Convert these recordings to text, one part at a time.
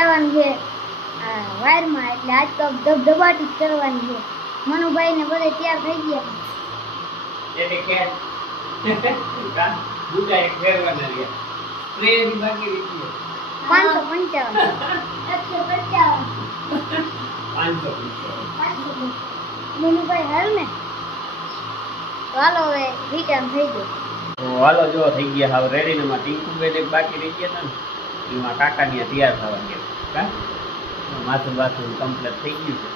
જવાનું છે વાયરમાં, એટલે આજ તો ધબધબાટી જ કરવાની છે. મનુભાઈ ને બધે તૈયાર થઈ ગયા. એને કે કા બુટા એક ફેરવાના રહ્યા સ્પ્રે ની બાકી રહી ગઈ 555 555 મનુભાઈ હાલ ને ચાલો હવે રિટર્ન થઈ ગયો. તો હાલો જો થઈ ગયા હવે રેડી ને માં ટીંકુ બેન એક બાકી રહી ગયા હતા ને એમાં કાકાની તૈયાર થવા ગયા કા માથું બાથું કમ્પ્લીટ થઈ ગયું છે.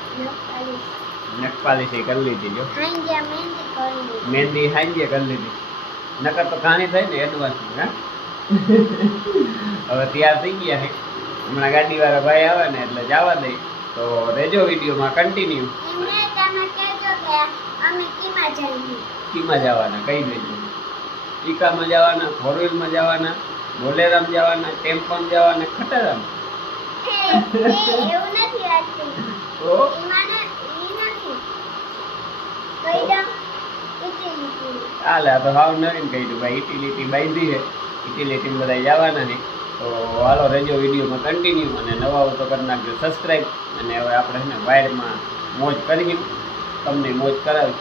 નખપાલી છે કરી લીધી જો મહેંદી હાંજે કરી લીધી નકર તો કાણી થાય ને એડવાન્સ હા હવે તૈયાર થઈ ગયા છે. હમણાં ગાડી વાળા ભાઈ આવે ને એટલે જવા દે તો રેજો વિડીયોમાં કન્ટિન્યુ. કીમાં જવાના કઈ દેજો ઈકામાં જવાના ફોર વ્હીલમાં જવાના બોલેરામાં જવાના ટેમ્પોમાં જવાના ખટારામાં હાલે આ તો હાવ નવીન કહ્યું ભાઈ યુટિલિટી બાંધી છે યુટિલિટી બધા જવાના ને તો હાલો રેજો વિડીયોમાં કન્ટિન્યુ અને નવા હોય તો કરી નાખજો સબસ્ક્રાઈબ. અને હવે આપણે છે ને વાયરમાં મોજ કરી તમને મોજ કરાવી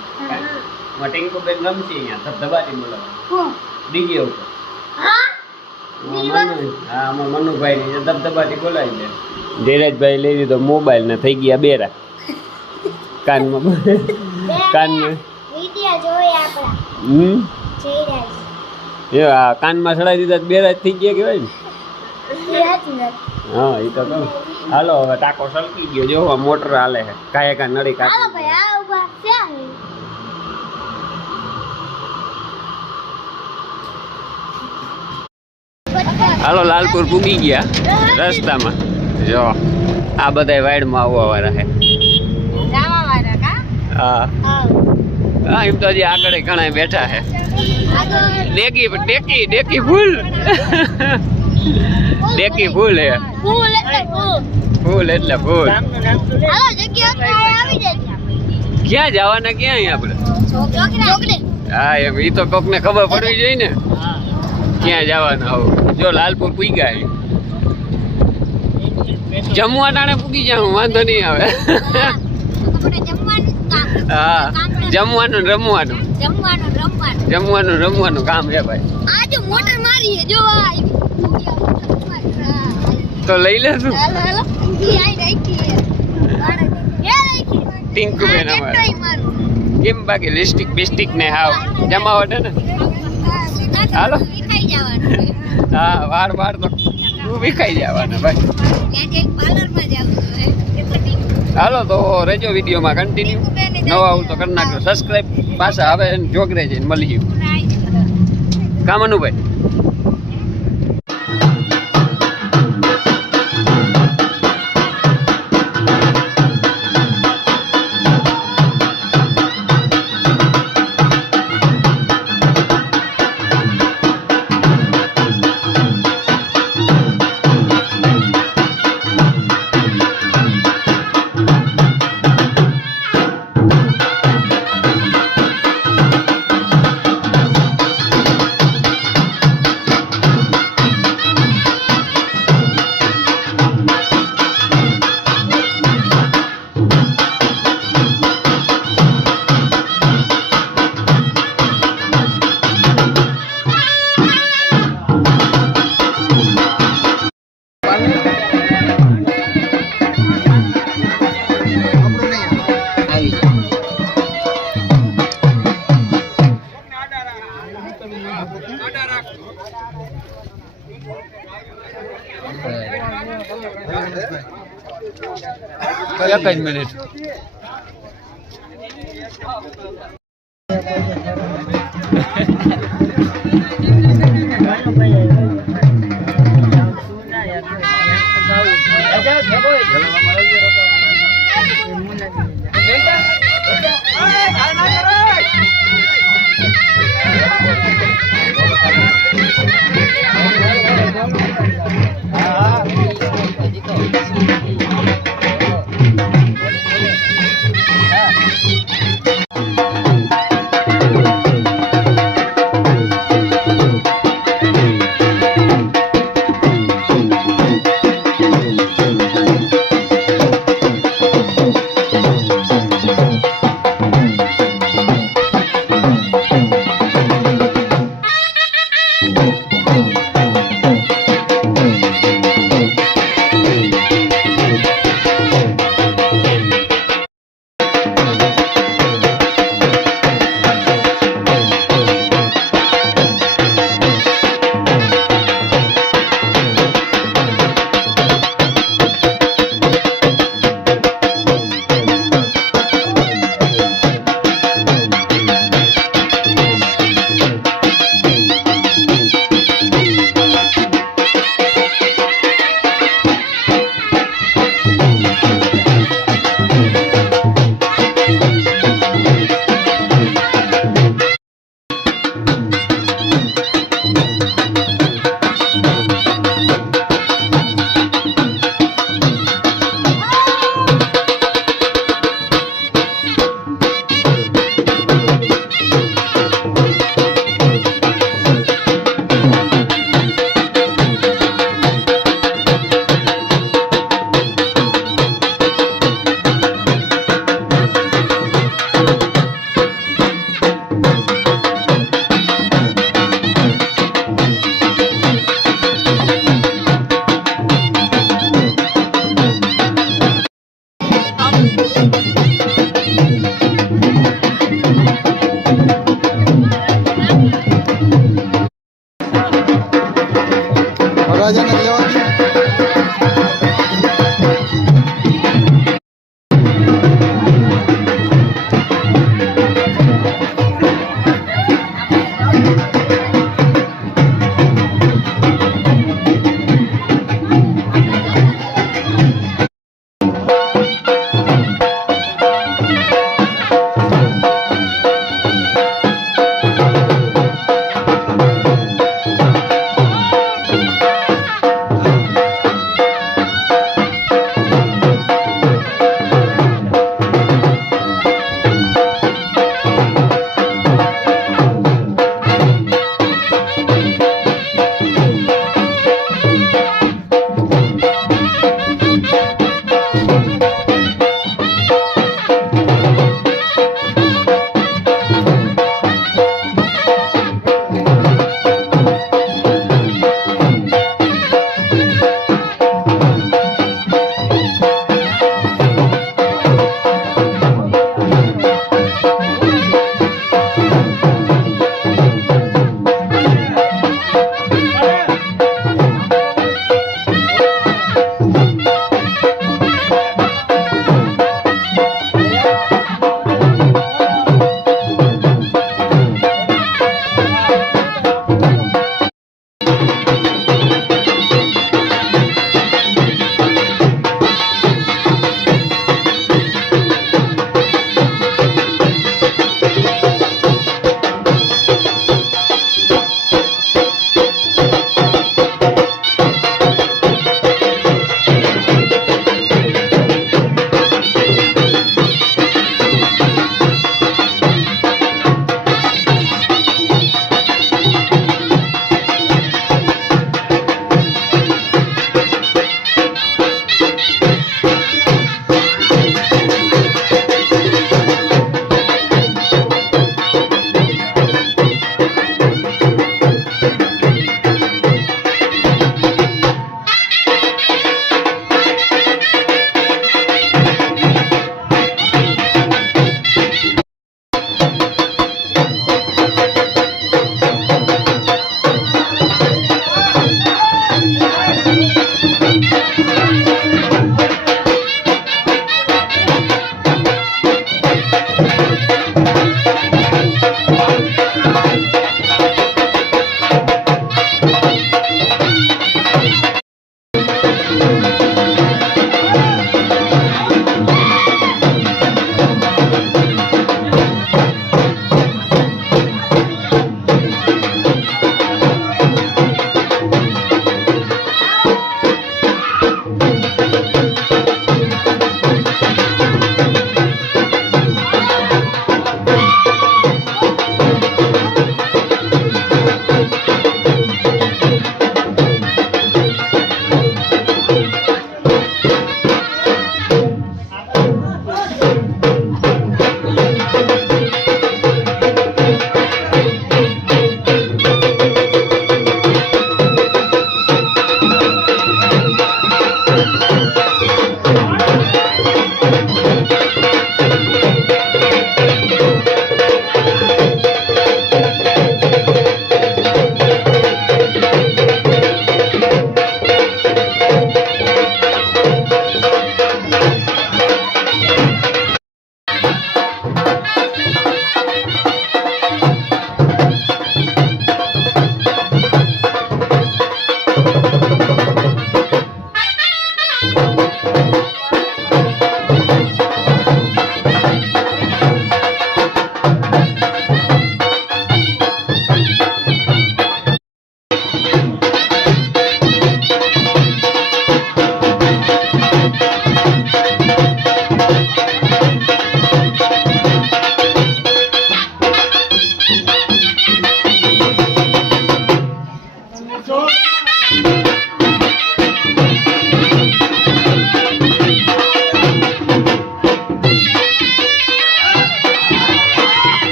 ટીંકુ બેન રમશે અહીંયા ધબધબાટી બોલાવવા ડીજે ઉપર હા અમારા મનુભાઈ ની ધબધબાટી બોલાવી દે. ધીરજભાઈ લઈ લીધો મોબાઈલ ને થઈ ગયા બેરા કાનમાં કાનમાં કાનમાં ચડાવી દીધા બેરા થઈ ગયા કેવાય ને. હા એ તો કહું. હાલો હવે ટાંકો સળકી ગયો જો મોટર હાલે છે કાંઈ કાંઈ નળી કાઢી. હાલો લાલપુર પૂગી ગયા રસ્તામાં જો આ બધા વાઈડમાં આવવા વાળા છે. હા હા એમ તો હજી આગળ ઘણા બેઠા છે. ડેકી ફૂલ ડેકી ફૂલ હે ફૂલ એટલે ફૂલ. ક્યાં જવાના ક્યાં આપણે? હા એમ ઈ તો કોક ને ખબર પડવી જોઈએ ને ક્યાં જવાના. આવું જો લાલપુર પૂગી ગયા જમવા ટાણે પૂગી જાવ વાંધો નહીં આવે. હા જમવાનું રમવાનું કામ છે ભાઈ. તો લઈ લેશું ટીંકુ બેન અમારે કેમ બાકી લિસ્ટિક બિસ્ટિક ને હાવ જમાવટ હે ને. હાલો હા વાર તો તું વિખાઈ જવાના ભાઈ. હાલો તો રેજો વિડીયોમાં કન્ટિન્યુ નવા આવું તો કરી નાખજો સબસ્ક્રાઈબ. પાછા હવે જોગરે જઈને મળી ગયું કામનું ભાઈ. એક જ મિનિટ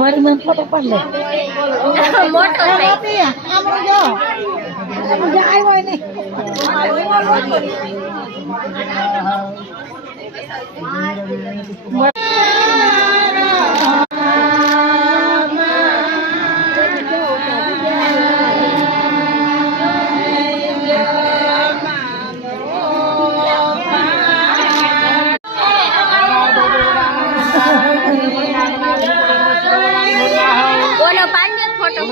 વરી મને ફોટો પાડ લે મોટો થાય આમ જો આવ્યો નહીં કોનો પાંજે ફોટો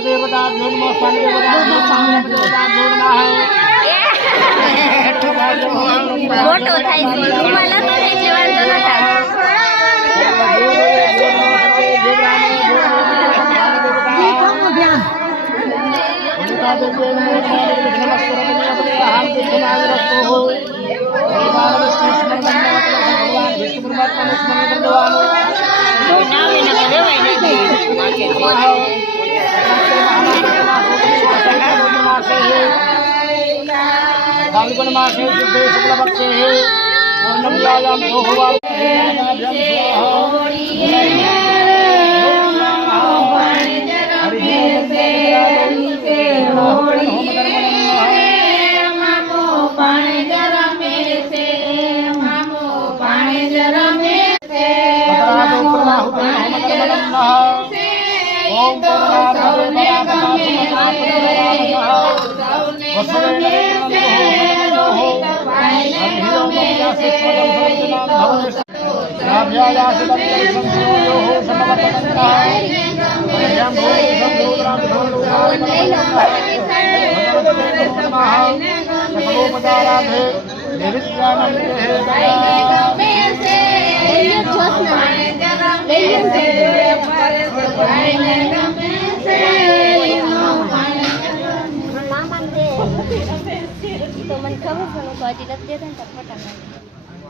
મોટો થાય છે રૂમાલ હતો ને એટલે વાંધો ન फाल्गुन मासे शुद्धे शुक्ल पक्षे पूर्णमियायां सोहवा ઓમ તો મને ખબર પણ હું હજી નથી દેતા ને તો ફોટા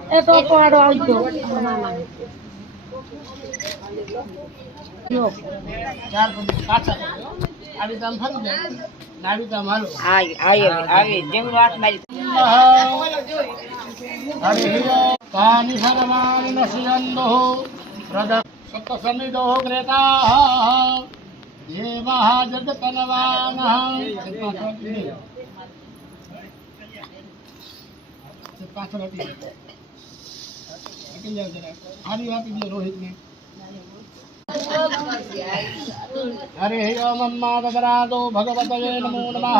એ તો પાડો આવજો ચાર પંદર પાછા આવી કામ ફરી જાય નાવી કામ હાલો આવી જેમ વાત મારી કાનિ સર્વાણિ નશ્યન્તો પ્રદક્ષ સપ્તસમિદો ગ્રેતા દેવઃ જગતનવાનઃ પાછળ હતી જાવ જરા હારી આપી દે રોહિતને હરે ઓમ અમ્મા તદરાદો ભગવતये નમો નમઃ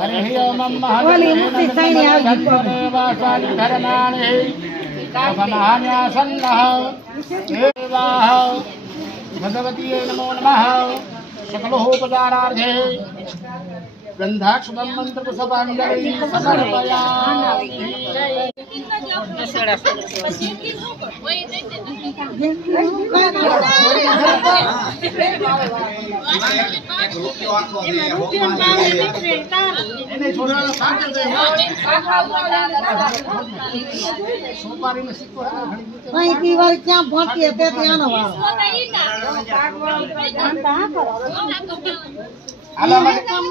હરે ઓમ અમ્મા ઓલી મુક્તિ થઈને આવજો વાસાનિ ધરણાને સનાન્યાસન્નઃ દેવાઃ भगवतीये नमो नमः सकलोपचारार्थे गन्धाक्षरं मन्त्रपुष्पाञ्जलि समर्पयामि અહીંથી વાર ક્યાં પહોંચીએ તે ત્યાંનો વાળો કામ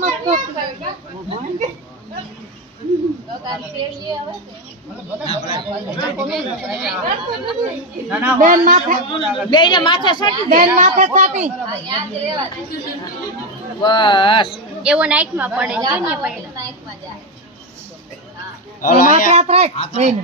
બેન માથે બેને માથે સાટી બેન માથે સાટી બસ એવો નાઈકમાં પડે છે ને પડે માથે હાથ રાખ બેન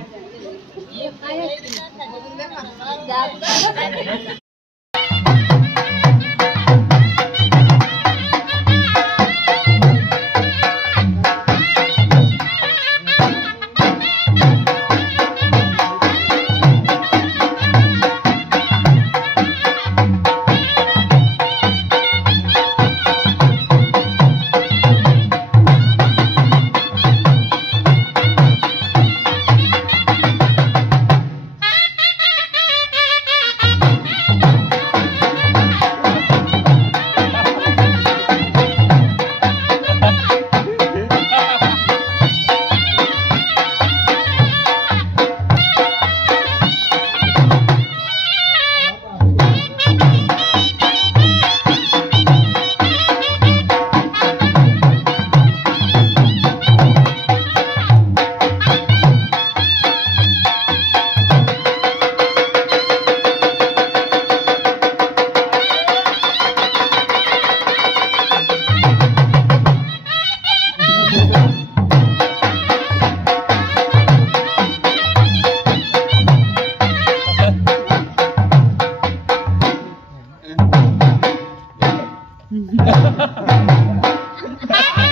Ha ha ha!